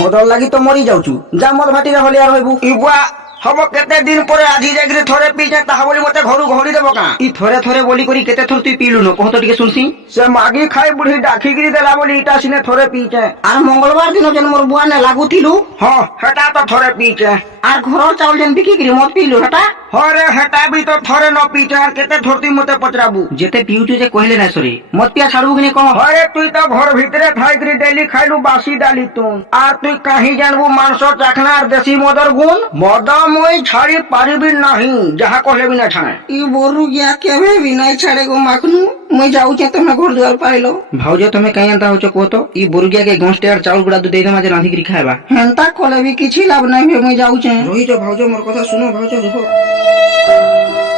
মদর লাগি তো মরি যাউছু যা মদ ভাটিরা হলি আর হইবু ই বুয়া হব কেতে দিন পরে আধি জাগরে থরে পিছে তাহা বলি মতে ঘরু ঘড়ি দেব কা ই থরে থরে বলি করি কেতে থর তুই পিলু ন কহ তো টিকে শুনছি সে মাগি খাই বুড়ি ডাকি গিরি দেলা বলি ইটা সিনে থরে পিছে আর মঙ্গলবার দিন যেন মোর বুয়া নে লাগুতিলু হ্যাঁ হেটা তো থরে পিছে আর ঘরর চাউল যেন বিকি গিরি মদ পিলু হেটা হরে হেটা বি তো থরে ন পিছে আর কেতে থর তুই মতে পচরাবু যেতে পিউটু যে কইলে না সরি মদ পিয়া ছাড়বু কিনে কহ হরে তুই তো ঘর ভিতরে খাই গিরি ডেলি খাইলু বাসি ডালি তুই আর তুই কাহি জানবু মাংস চাখনা আর দেশি মদর গুণ মদ মই ছাড়ি পারিবি নাহি যাহা কহলে বিনা ছাড়ে ই বরু গিয়া কেবে বিনা ছাড়ে গো মাখনু মই যাউছে তুমি ঘর দুয়ার পাইলো ভাউজ তুমি কাই এন্তা হচ্ছে কো তো ই বরু গিয়া কে গংস্টে আর চাউল গুড়া দু দেই দমা যে রাঁধি করি খাইবা হেনতা কলে বি কিছু লাভ নাই হে মই যাউছে রহি তো ভাউজ মোর কথা শুনো ভাউজ রুকো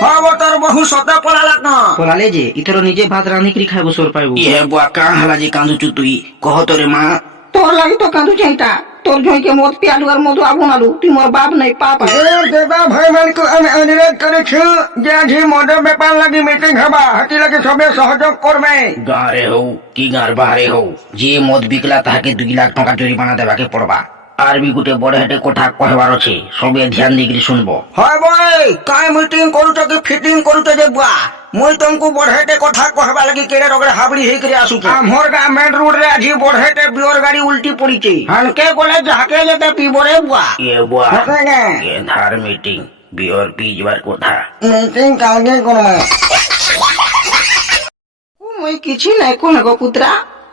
হব তোর বহু সতা পলালা না পলালে যে ইথর নিজে ভাত রাঁধি করি খাইবো সোর পাইবো ই হে বুয়া কা হালা যে কাঁদুচু তুই কহ তোরে মা তোর লাগি তো কাঁদুছে এটা তোর ঝইকে মদ পিয়ালু আর মধু আবুনালু তুই মোর বাপ নাই পাপ দাদা ভাই মানকে আমি অনুরোধ করেছি যে আজ মদের ব্যাপার লাগি মিটিং হবা হাতি লাগি সবে সহযোগ করবে গাঁরে হও কি গাঁর বাহারে হও যে মদ বিকলা তাহাকে 2 লাখ টাকা জরিমানা দেবাকে পড়বা আর বি গুটে বড় হেটে কথা কহবার আছে সবে ধ্যান দিগরি শুনবো হয় ভাই কাই মিটিং করুছ কি ফিটিং করুছ যে বুয়া মই তমকু বড়হেটে কথা কহবা লাগি কেড়ে রগড়ে হাবড়ি হেই করে আসু আমর গা মেন রোড রে আজি বড়হেটে বিওর গাড়ি উল্টি পড়িছে হানকে বলে যাকে যেতে পিবরে বুয়া এ বুয়া এ ধার মিটিং বিওর পিজবার কথা মিটিং কালকে করমে মই কিছু নাই কোন গো পুত্রা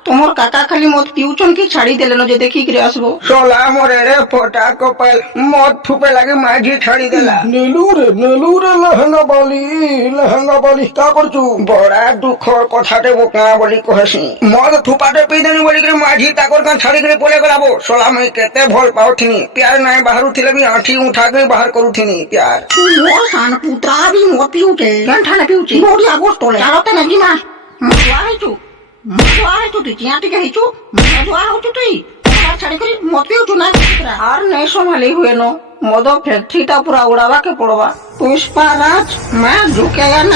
তোমার কাকা খালি মদ পিউছন কি ছাড়ি দেলেন যে দেখি করে আসবো সোলা মরে রে ফটা কপাল মদ থুপে লাগে মাঝি ছাড়ি দেলা নীলুরে লেহেঙ্গা বালি কা করছু বড়া দুঃখর কথাতে বোকা বলি কহসি মদ থুপাতে পিদেনি বলি করে মাঝি তাকর কান ছাড়ি করে পলে গলাবো সোলা মই কেতে ভল পাউথিনি প্যার নাই বাহারু থিলে বি আঠি উঠা के बाहर करूथिनी प्यार मोर सान पुत्रा भी मद पिउते केन ठाने पिउची मोरी आगोस तोले चालते ना जिमा मदुआ हेचु मदुआ हेचु तुई चिया टिके हेचु मदुआ होचु तुई ছাড়ি করি মদ পিউছু না আর নেই সম্ভালি हुए नो मदो फैक्ट्री ता पूरा उड़ावा के पड़वा पुष्पा राज मैं झुकेगा नहीं।